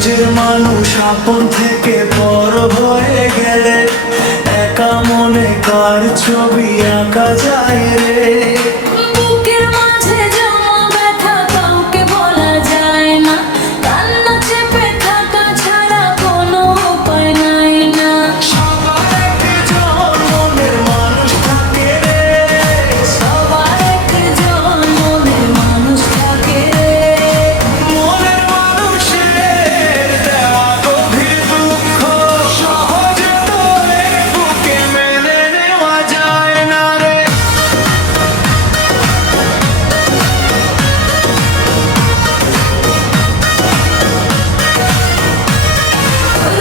নিজের মানুষ আপন থেকে বড় হয়ে গেলে একা মনে কার ছবি আঁকা যায় রে। বুকের মাঝে জমা ব্যথা কাউকে বলা যায় না, কান্না চেপে থাকা ছাড়া কোনো উপায় নাই না। সবার একজন মনের মানুষ থাকে রে, সবার একজন মনের মানুষ থাকে রে। মনের মানুষের দেওয়া গভীর দুঃখ সহজে তোর বুকে মেনে নেওয়া যায় না রে।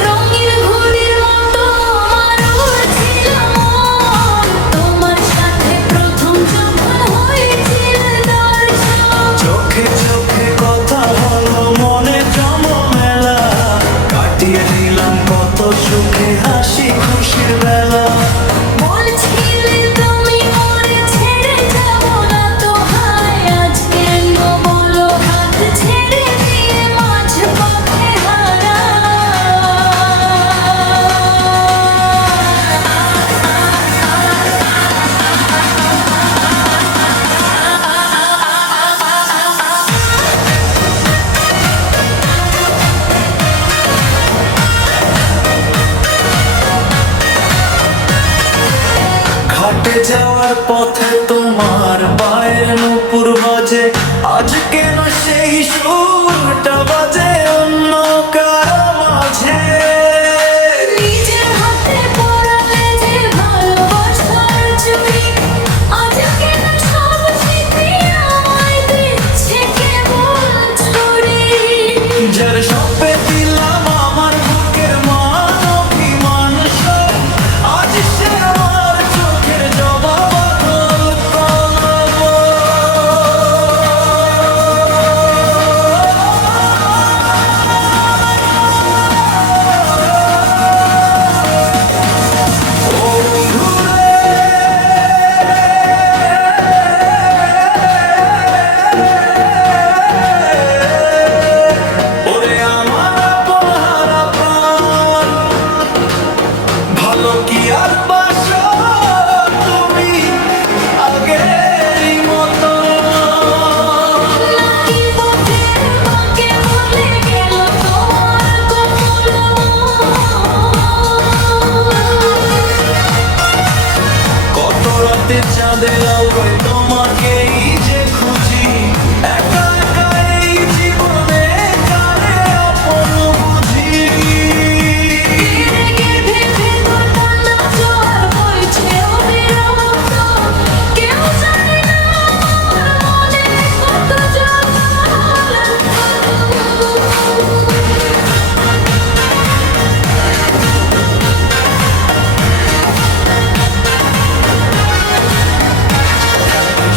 রঙিন ঘুড়ির মতো আমার ছিল মন, তোমার সাথে প্রথম যখন হয়েছিল দর্শন। চোখে চোখে কথা হলো মনে জমমেলা, কাটিয়ে দিলাম কত সুখে হাসি খুশির বেলা। বলছিলে তুমি মোরে ছেড়ে যাবো না তো, হায় আজ কেন বলো হাত ছেড়ে দিয়ে মাঝ পথে হারা। ঘাটে যাওয়ার পথে তোমার পায়ের নূপুর বাজে, আজ কেন সেই সুরটা বাজে অন্য কারো মাঝে। নিজের হাতে পরালে যে ভালোবাসার চুড়ি, আজ কেন সব স্মৃতি আমায় দিচ্ছে কেবল ছুরি। যার সপে দিলাম আমার বুকের মান অভিমান সব, আজ সে আমার চোখের জবাব বদল করলো। ও ঘুরে ওরে আমার আপন হারা প্রাণ, ভালো কি আর বাসো তুমি আগেরই মতো। নাকি পথের বাঁকে ভুলে গেল তোমার কোমল মন। কত রাতে চাঁদের আলোয় তোমাকেই যে খুঁজি, একা একা এই জীবনে কারে আপন বুঝি। গেঁথে ভেতর টানা জোয়ার বইছে অবিরত, কেউ জানে না আমার মনে কত জ্বালা।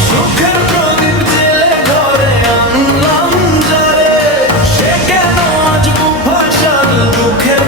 সুখের প্রদীপ জেলে ঘরে আনলাম যারে, সে কেন আজ বুক ভাসাল দুঃখের